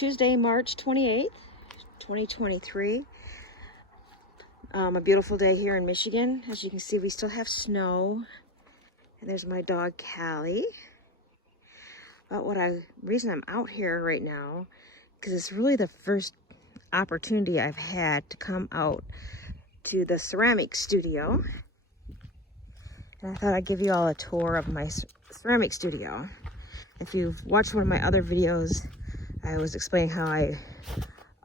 Tuesday, March 28th, 2023. A beautiful day here in Michigan. As you can see, we still have snow. And there's my dog, Callie. But reason I'm out here right now, because it's really the first opportunity I've had to come out to the ceramic studio. And I thought I'd give you all a tour of my ceramic studio. If you've watched one of my other videos, I was explaining how I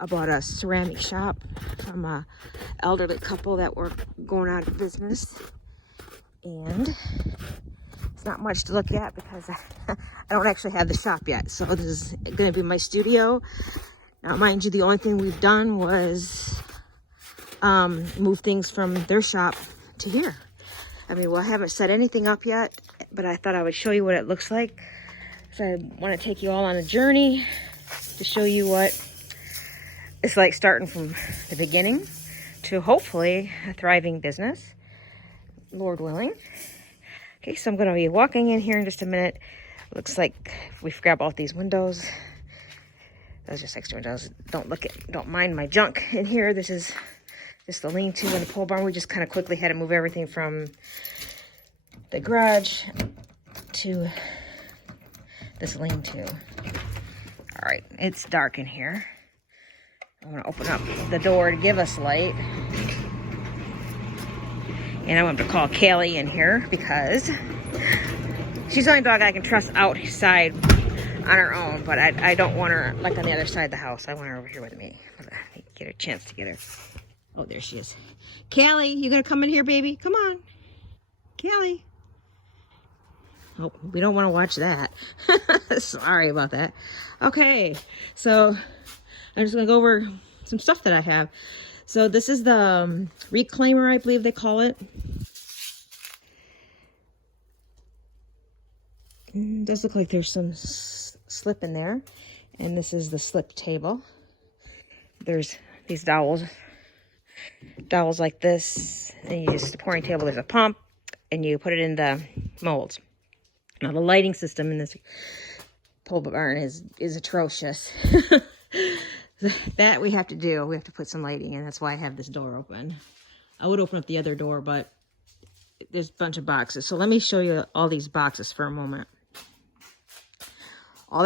bought a ceramic shop from a elderly couple that were going out of business. And it's not much to look at because I don't actually have the shop yet. So this is going to be my studio. Now, mind you, the only thing we've done was move things from their shop to here. I mean, well, I haven't set anything up yet, but I thought I would show you what it looks like. So I want to take you all on a journey to show you what it's like starting from the beginning to hopefully a thriving business, Lord willing. Okay, so I'm going to be walking in here in just a minute. Looks like we forgot about these windows. Those are just extra windows. Don't mind my junk in here. This is just the lean-to and the pole barn. We just kind of quickly had to move everything from the garage to this lean-to. All right, it's dark in here. I'm gonna open up the door to give us light. And I want to call Callie in here because she's the only dog I can trust outside on her own, but I don't want her like on the other side of the house. I want her over here with me. I get a chance to get her. Oh, there she is. Callie, you gonna come in here, baby? Come on. Callie. Oh, we don't want to watch that. Sorry about that. Okay, so I'm just going to go over some stuff that I have. So this is the reclaimer, I believe they call it. It does look like there's some slip in there. And this is the slip table. There's these dowels like this. And you use the pouring table. There's a pump. And you put it in the molds. Now the lighting system in this pole barn is atrocious. That we have to do. We have to put some lighting in. That's why I have this door open. I would open up the other door, but there's a bunch of boxes. So let me show you all these boxes for a moment. All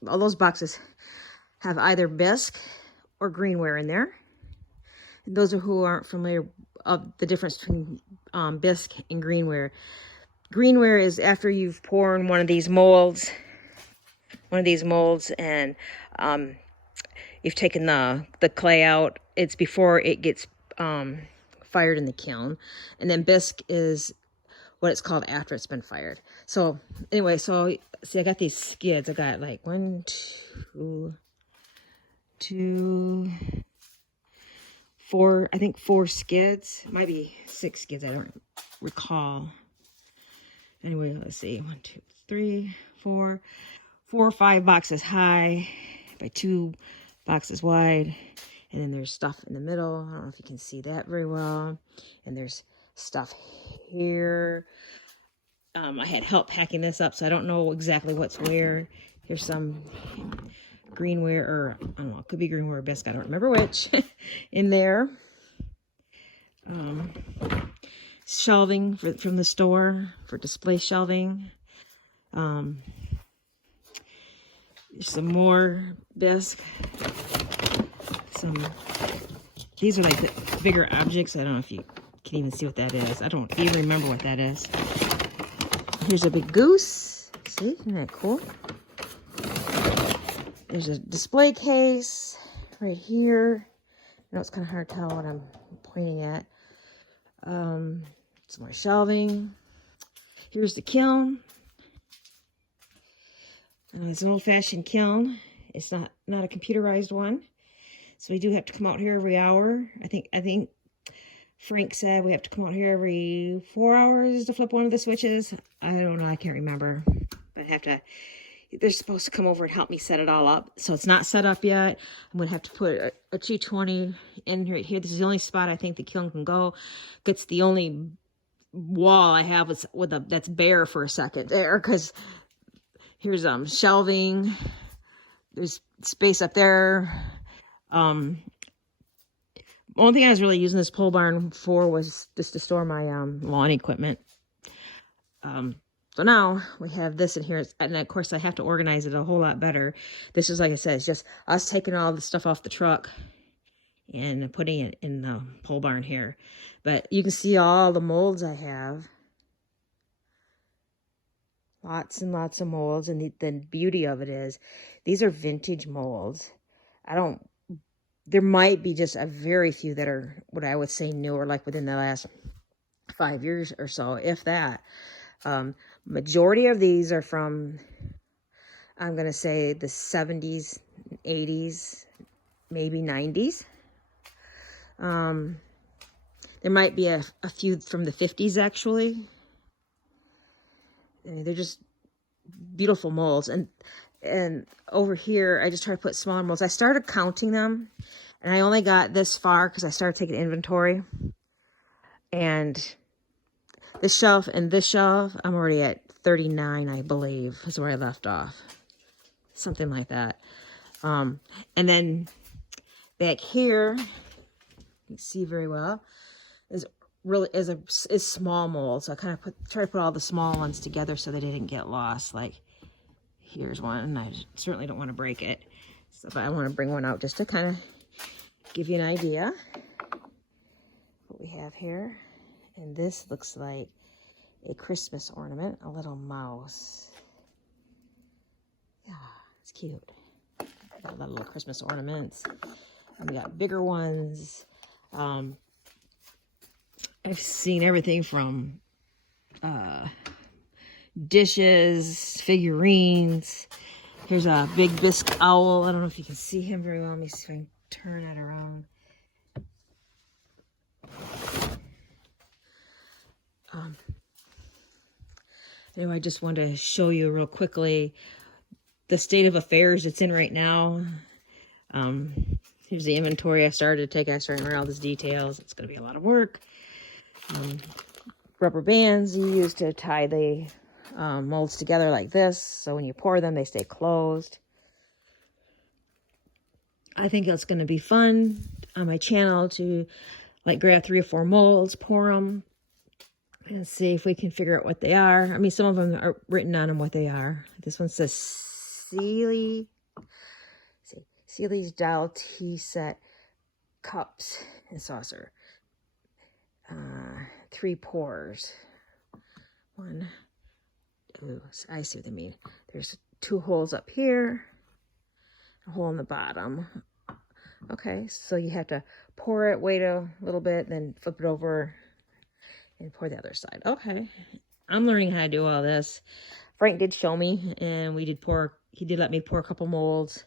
those boxes have either bisque or greenware in there. And those who aren't familiar of the difference between bisque and greenware. Greenware is after you've poured one of these molds and you've taken the clay out. It's before it gets fired in the kiln. And then bisque is what it's called after it's been fired. So anyway, so see, I got these skids. I got like 1, 2, 4, I think 4 skids. It might be 6 skids, I don't recall. Anyway, let's see. 1, 2, 3, 4. 4 or 5 boxes high by 2 boxes wide. And then there's stuff in the middle. I don't know if you can see that very well. And there's stuff here. I had help packing this up, so I don't know exactly what's where. Here's some greenware, or I don't know, it could be greenware or bisque, I don't remember which, in there. Shelving from the store for display shelving. Some more bisque. These are like the bigger objects. I don't know if you can even see what that is. I don't even remember what that is. Here's a big goose. See, isn't that cool? There's a display case right here. I know it's kind of hard to tell what I'm pointing at. Some more shelving. Here's the kiln. It's an old-fashioned kiln. It's not a computerized one. So we do have to come out here every hour. I think Frank said we have to come out here every 4 hours to flip one of the switches. I don't know. I can't remember. But they're supposed to come over and help me set it all up. So it's not set up yet. I'm going to have to put a 220 in right here. This is the only spot I think the kiln can go. It's the only wall I have that's bare for a second there, because here's shelving, there's space up there. Only thing I was really using this pole barn for was just to store my lawn equipment. So now we have this in here, and of course I have to organize it a whole lot better. This is, like I said, it's just us taking all the stuff off the truck and putting it in the pole barn here. But you can see all the molds I have. Lots and lots of molds, and the beauty of it is these are vintage molds. There might be just a very few that are what I would say newer, like within the last 5 years or so, if that. Majority of these are from, I'm going to say, the 70s, 80s, maybe 90s. There might be a few from the 50s, actually. I mean, they're just beautiful molds. And over here, I just try to put smaller molds. I started counting them, and I only got this far because I started taking inventory. And this shelf and this shelf, I'm already at 39, I believe, is where I left off. Something like that. And then back here, you can see very well, is small molds. So I kind of try to put all the small ones together so they didn't get lost. Like, here's one, and I certainly don't want to break it. So, but I want to bring one out just to kind of give you an idea what we have here. And this looks like a Christmas ornament, a little mouse. Yeah, it's cute. Got a lot of little Christmas ornaments. And we got bigger ones. I've seen everything from dishes, figurines. Here's a big bisque owl. I don't know if you can see him very well. Let me see if I can turn that around. Anyway, I just wanted to show you real quickly the state of affairs it's in right now. Here's the inventory I started to take. I started learning all these details. It's going to be a lot of work. Rubber bands you use to tie the molds together like this, so when you pour them, they stay closed. I think it's going to be fun on my channel to like grab 3 or 4 molds, pour them, and see if we can figure out what they are. I mean, some of them are written on them what they are. This one says Sealy's Dial Tea Set Cups and Saucer. 3 pours. 1. Ooh, I see what they mean. There's 2 holes up here, a hole in the bottom. Okay, so you have to pour it, wait a little bit, then flip it over and pour the other side. Okay, I'm learning how to do all this. Frank did show me, and he did let me pour a couple molds.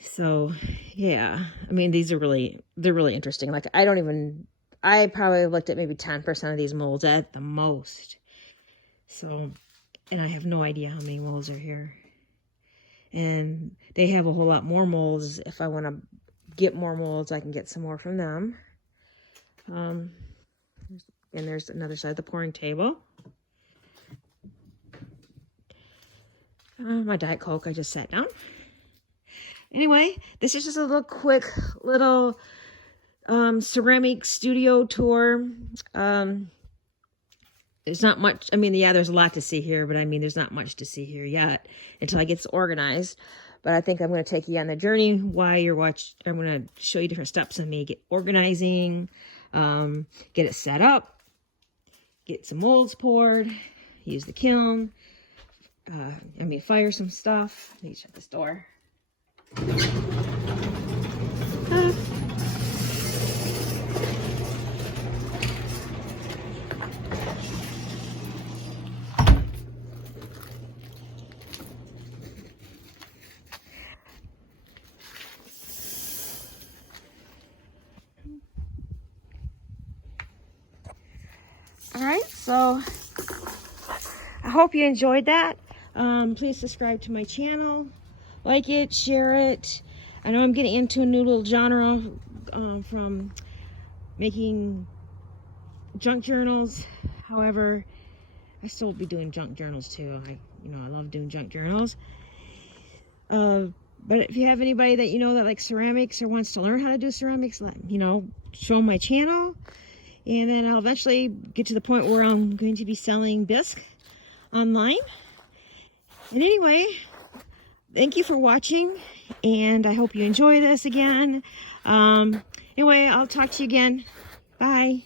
So yeah, I mean, they're really interesting. Like, I probably looked at maybe 10% of these molds at the most. So, and I have no idea how many molds are here. And they have a whole lot more molds. If I want to get more molds, I can get some more from them. And there's another side of the pouring table. My Diet Coke, I just sat down. Anyway, this is just a quick little ceramic studio tour. There's not much, I mean, yeah, there's a lot to see here, but I mean, there's not much to see here yet until I get organized. But I think I'm going to take you on the journey while you're watching. I'm going to show you different steps of me organizing, get it set up, get some molds poured, use the kiln, fire some stuff. Let me shut this door. Alright, so I hope you enjoyed that. Please subscribe to my channel, like it, share it. I know I'm getting into a new little genre from making junk journals. However, I still will be doing junk journals too. I love doing junk journals. But if you have anybody that that likes ceramics or wants to learn how to do ceramics, show them my channel. And then I'll eventually get to the point where I'm going to be selling bisque online. And anyway, thank you for watching, and I hope you enjoy this again. Anyway, I'll talk to you again. Bye.